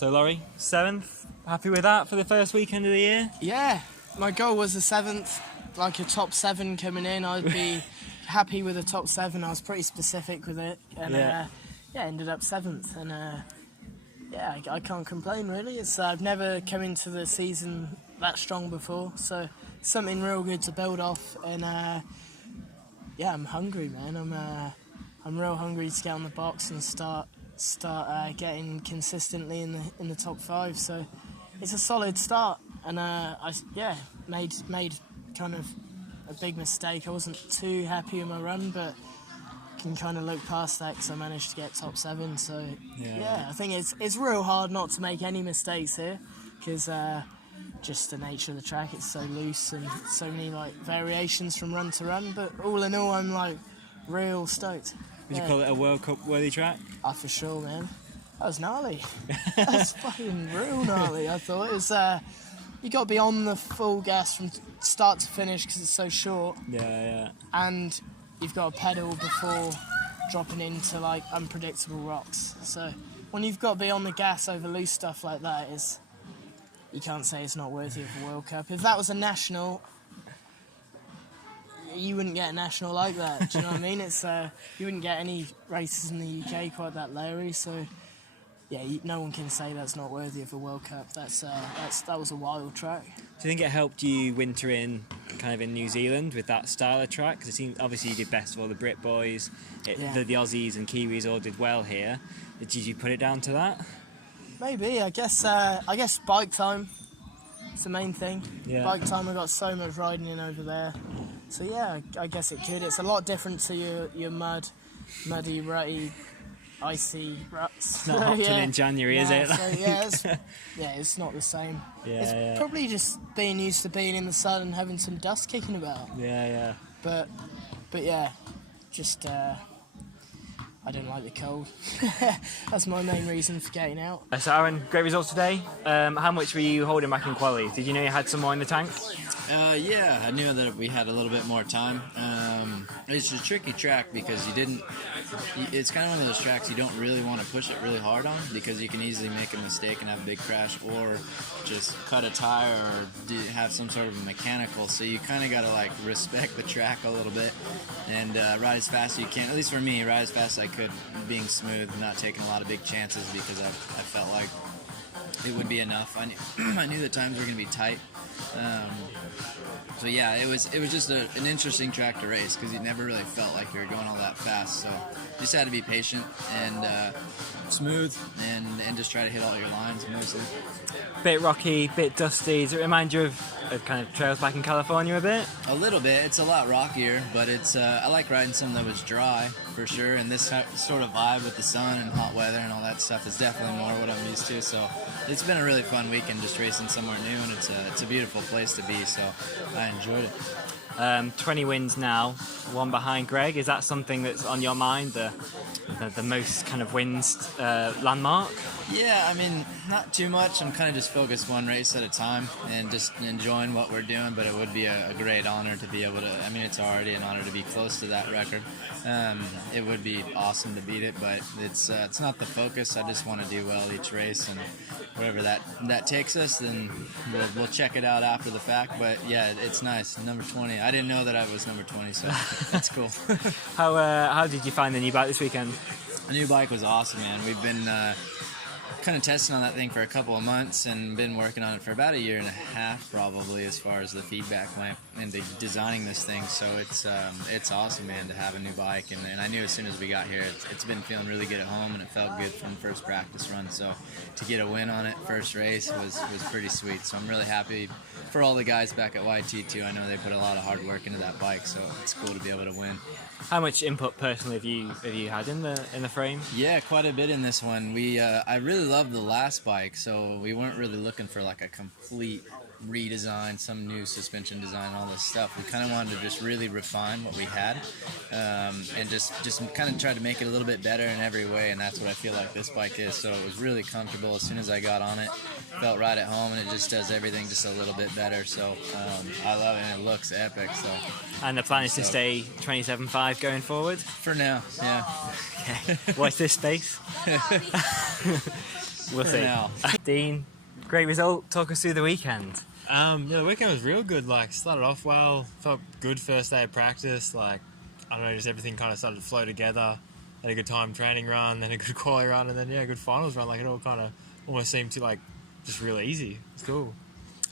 So Laurie, 7th, happy with that for the first weekend of the year? Yeah, my goal was the 7th, like a top 7 coming in. I'd be happy with a top 7. I was pretty specific with it, and ended up 7th, and I can't complain really. It's I've never come into the season that strong before, so something real good to build off, and I'm hungry, man. I'm real hungry to get on the box and start getting consistently in the top 5. So it's a solid start, and I made kind of a big mistake. I wasn't too happy with my run, but can kind of look past that because I managed to get top 7. So I think it's real hard not to make any mistakes here, because just the nature of the track, it's so loose and so many like variations from run to run. But all in all, I'm like real stoked. Would you call it a World Cup worthy track? For sure, man. That was gnarly. That was fucking real gnarly. I thought it was. You got to be on the full gas from start to finish because it's so short. Yeah. And you've got to pedal before dropping into like unpredictable rocks. So when you've got to be on the gas over loose stuff like that, you can't say it's not worthy of a World Cup. If that was a national, you wouldn't get a national like that. Do you know what I mean? It's you wouldn't get any races in the UK quite that lowery. So yeah, no one can say that's not worthy of a World Cup. That was a wild track. Do you think it helped you winter in kind of in New Zealand with that style of track? Because it seems obviously you did best of all the Brit boys, the Aussies and Kiwis all did well here. Did you put it down to that? Maybe. I guess bike time. It's the main thing. Yeah. Bike time. I got so much riding in over there. So yeah, I guess it could. It's a lot different to your muddy, rutty, icy ruts. It's not hot till in January, is it? So it's not the same. It's probably just being used to being in the sun and having some dust kicking about. Yeah. But yeah, just I don't like the cold. That's my main reason for getting out. So Aaron, great results today. How much were you holding back in quali? Did you know you had some more in the tank? Yeah, I knew that we had a little bit more time. It's a tricky track because it's kind of one of those tracks you don't really want to push it really hard on, because you can easily make a mistake and have a big crash, or just cut a tire, or have some sort of a mechanical. So you kind of got to like respect the track a little bit and ride as fast as you can. At least for me, ride as fast as I could, being smooth, not taking a lot of big chances, because I felt like it would be enough. I knew the times were going to be tight. So yeah, it was just an interesting track to race, because you never really felt like you were going all that fast. So you just had to be patient and smooth and just try to hit all your lines mostly. Bit rocky, bit dusty. Does it remind you of kind of trails back in California a bit? A little bit. It's a lot rockier, but it's I like riding something that was dry for sure. And this sort of vibe with the sun and hot weather and all that stuff is definitely more what I'm used to. So it's been a really fun weekend just racing somewhere new, and it's a beautiful place to be. So I enjoyed it. 20 wins now, one behind Greg. Is that something that's on your mind, the most kind of wins landmark? Yeah, I mean, not too much. I'm kind of just focused one race at a time and just enjoying what we're doing, but it would be a great honor to be able to, I mean, it's already an honor to be close to that record. It would be awesome to beat it, but it's not the focus. I just want to do well each race, and wherever that takes us, then we'll check it out after the fact. But yeah, it's nice. Number 20. I didn't know that I was number 20, so that's cool. How did you find the new bike this weekend? The new bike was awesome, man. We've been kind of testing on that thing for a couple of months and been working on it for about a year and a half probably, as far as the feedback went into designing this thing. So it's awesome, man, to have a new bike, and I knew as soon as we got here it's been feeling really good at home, and it felt good from the first practice run. So to get a win on it first race was pretty sweet. So I'm really happy for all the guys back at YT too. I know they put a lot of hard work into that bike, so it's cool to be able to win. How much input personally have you had in the frame? Yeah, quite a bit in this one. I really loved the last bike, so we weren't really looking for like a complete redesign, some new suspension design, all this stuff. We kind of wanted to just really refine what we had, and just kind of try to make it a little bit better in every way, and that's what I feel like this bike is. So it was really comfortable as soon as I got on it. Felt right at home, and it just does everything just a little bit better. So I love it, and it looks epic. So. And the plan is to stay 27.5 going forward? For now, yeah. Okay. Watch this space. We'll see. now. Dean, great result. Talk us through the weekend. Yeah, the weekend was real good. Like, started off well, felt good first day of practice. Like, I don't know, just everything kind of started to flow together. Had a good time training run, then a good quali run, and then, yeah, a good finals run. Like, it all kind of almost seemed to, like, just real easy. It's cool.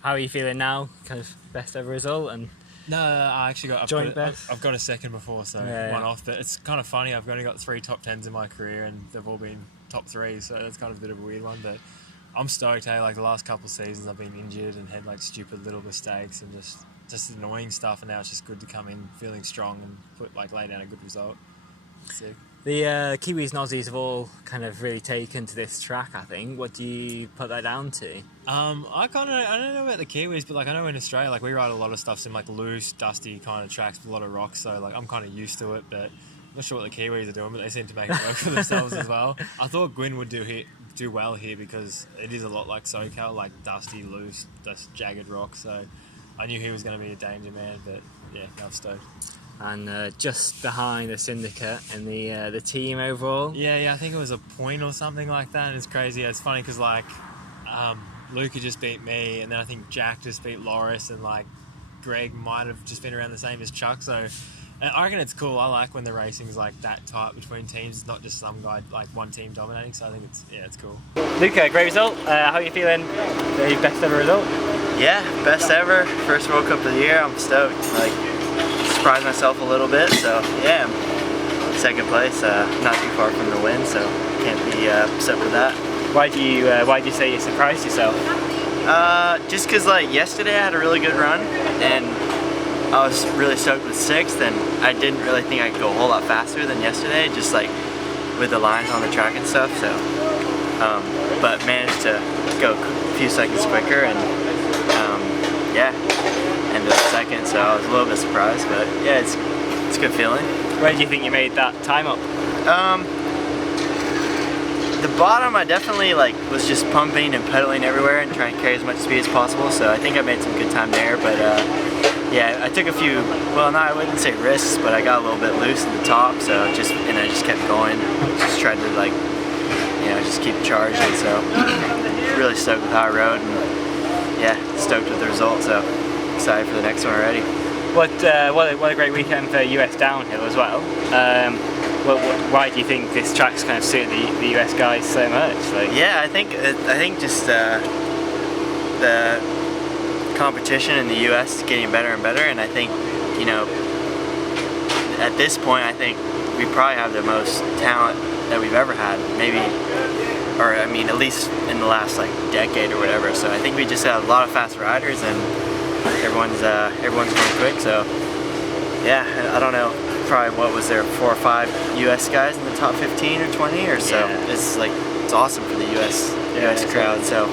How are you feeling now? Kind of best ever result and No, I actually joint best. I've got a second before, so one off. But it's kind of funny. I've only got 3 top 10s in my career, and they've all been top 3s, so that's kind of a bit of a weird one. But I'm stoked. Hey, like the last couple of seasons, I've been injured and had like stupid little mistakes and just annoying stuff. And now it's just good to come in feeling strong and lay down a good result. Sick. The Kiwis and Aussies have all kind of really taken to this track, I think. What do you put that down to? I don't know about the Kiwis, but like I know in Australia, like we ride a lot of stuff in like loose, dusty kind of tracks with a lot of rocks, so like I'm kind of used to it. But I'm not sure what the Kiwis are doing, but they seem to make it work for themselves as well. I thought Gwin would do well here because it is a lot like SoCal, like dusty, loose, just jagged rock. So I knew he was going to be a danger man, but yeah, I'm stoked. And just behind the syndicate and the team overall. Yeah, I think it was a point or something like that. And it's crazy. It's funny because like Luca just beat me, and then I think Jack just beat Loris, and like Greg might have just been around the same as Chuck. So I reckon it's cool. I like when the racing's like that tight between teams. It's not just some guy like one team dominating. So I think it's cool. Luca, great result. How are you feeling? The best ever result? Yeah, best ever. First World Cup of the year. I'm stoked. Like, surprised myself a little bit. So yeah, I'm second place. Not too far from the win, so can't be upset with that. Why do you say you surprised yourself? Just because like yesterday I had a really good run and I was really stoked with 6th, and I didn't really think I could go a whole lot faster than yesterday, just like with the lines on the track and stuff. So, but managed to go a few seconds quicker, and yeah, ended up second. So I was a little bit surprised, but yeah, it's a good feeling. Where do you think you made that time up? The bottom, I definitely was just pumping and pedaling everywhere and trying to carry as much speed as possible. So I think I made some good time there, but. Yeah, I took a few, well, no, I wouldn't say risks, but I got a little bit loose at the top, so I just kept going, just tried to just keep charging, so really stoked with how I rode, and yeah, stoked with the result, so excited for the next one already. What a great weekend for US downhill as well. Why do you think this track's kind of suited the US guys so much? Yeah, I think just the competition in the US is getting better and better, and I think, at this point I think we probably have the most talent that we've ever had, maybe, or I mean at least in the last decade or whatever. So I think we just have a lot of fast riders, and everyone's going quick. So yeah, I don't know, probably what was there, 4 or 5 US guys in the top 15 or 20 or so. Yeah. It's awesome for the US crowd. So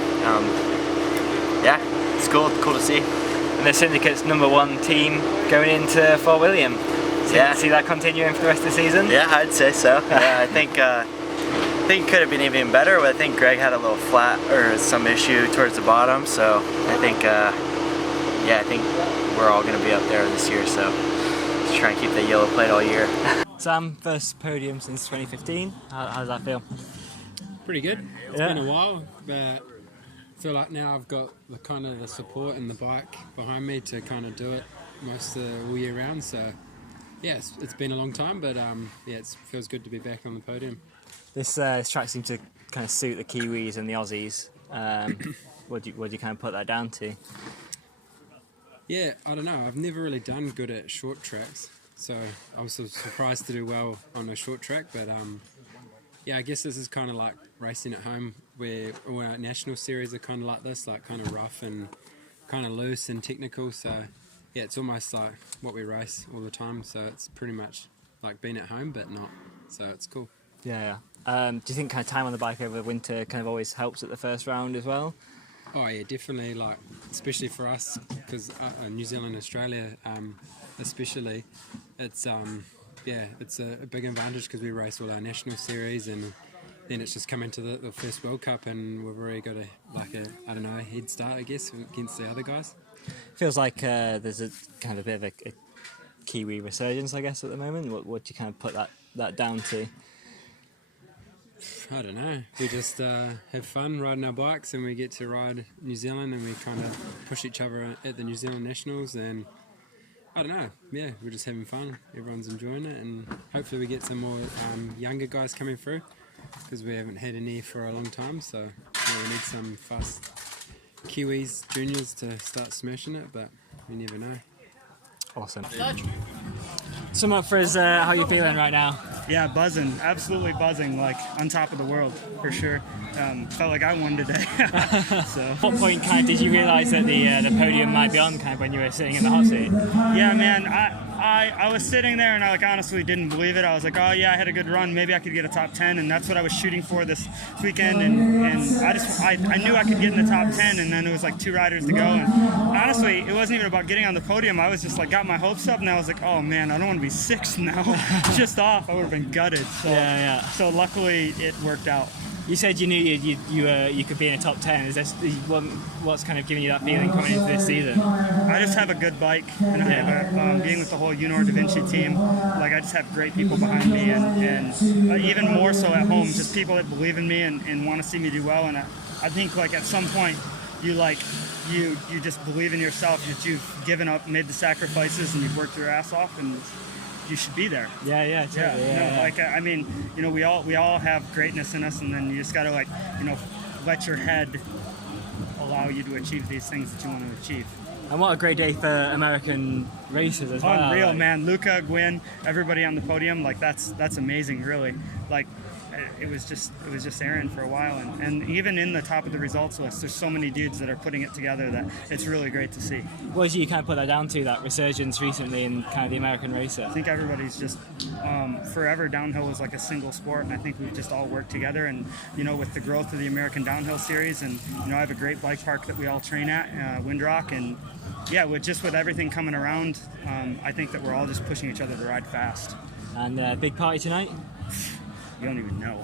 yeah, it's cool to see. And the Syndicate's #1 team going into Fort William. See that continuing for the rest of the season? Yeah, I'd say so. Yeah, I think it could have been even better, but I think Greg had a little flat or some issue towards the bottom. So I think we're all going to be up there this year. So just try and keep that yellow plate all year. Sam, first podium since 2015. How does that feel? Pretty good. It's been a while, but I feel like now I've got the support and the bike behind me to kind of do it most all year round. So yeah, it's been a long time, but it feels good to be back on the podium. This track seems to kind of suit the Kiwis and the Aussies. What do you kind of put that down to? Yeah, I don't know. I've never really done good at short tracks, so I was sort of surprised to do well on a short track. But I guess this is kind of like racing at home, where all our national series are kind of like this, like kind of rough and kind of loose and technical. So yeah, it's almost like what we race all the time. So it's pretty much like being at home, but not. So it's cool. Yeah. Do you think kind of time on the bike over the winter kind of always helps at the first round as well? Oh yeah, definitely. Like especially for us, because New Zealand, Australia, especially, it's it's a big advantage because we race all our national series, and then it's just coming to the first World Cup, and we've already got a head start, I guess, against the other guys. Feels like there's a kind of a bit of a Kiwi resurgence, I guess, at the moment. What do you kind of put that down to? I don't know. We just have fun riding our bikes, and we get to ride New Zealand, and we kind of push each other at the New Zealand Nationals, and I don't know. Yeah, we're just having fun. Everyone's enjoying it, and hopefully we get some more younger guys coming through, because we haven't had any for a long time. So yeah, we need some fast Kiwis, juniors to start smashing it, but we never know. Awesome. Sum up for us, how you feeling right now? Yeah, buzzing, absolutely buzzing, like on top of the world for sure. Felt like I won today. So. What point kind of did you realise that the podium might be on, kind of when you were sitting in the hot seat? Yeah, man, I was sitting there and I honestly didn't believe it. I was like, oh yeah, I had a good run. Maybe I could get a top 10, and that's what I was shooting for this weekend. And I knew I could get in the top 10, and then it was like 2 riders to go. And honestly, it wasn't even about getting on the podium. I was just like, got my hopes up, and I was like, oh man, I don't want to be 6th now. Just off, I would have been gutted. So, yeah. So luckily, it worked out. You said you knew you could be in a top 10. Is this what's kind of giving you that feeling coming into this season? I just have a good bike, and I have being with the whole Unor Da Vinci team, like I just have great people behind me, and even more so at home, just people that believe in me and want to see me do well. And I think like at some point you just believe in yourself, that you've given up, made the sacrifices, and you've worked your ass off, and you should be there. Yeah, totally. Yeah. Like I mean, we all have greatness in us, and then you just gotta let your head allow you to achieve these things that you want to achieve. And what a great day for American racers as well. Unreal, man. Luca, Gwin, everybody on the podium, like that's amazing, really. Like it was just Aaron for a while, and even in the top of the results list, there's so many dudes that are putting it together that it's really great to see. What did you kind of put that down to, that resurgence recently in kind of the American racer? I think everybody's just forever downhill was like a single sport, and I think we've just all worked together. And with the growth of the American Downhill Series, and I have a great bike park that we all train at, Windrock, and yeah, with everything coming around, I think that we're all just pushing each other to ride fast. And big party tonight? You don't even know.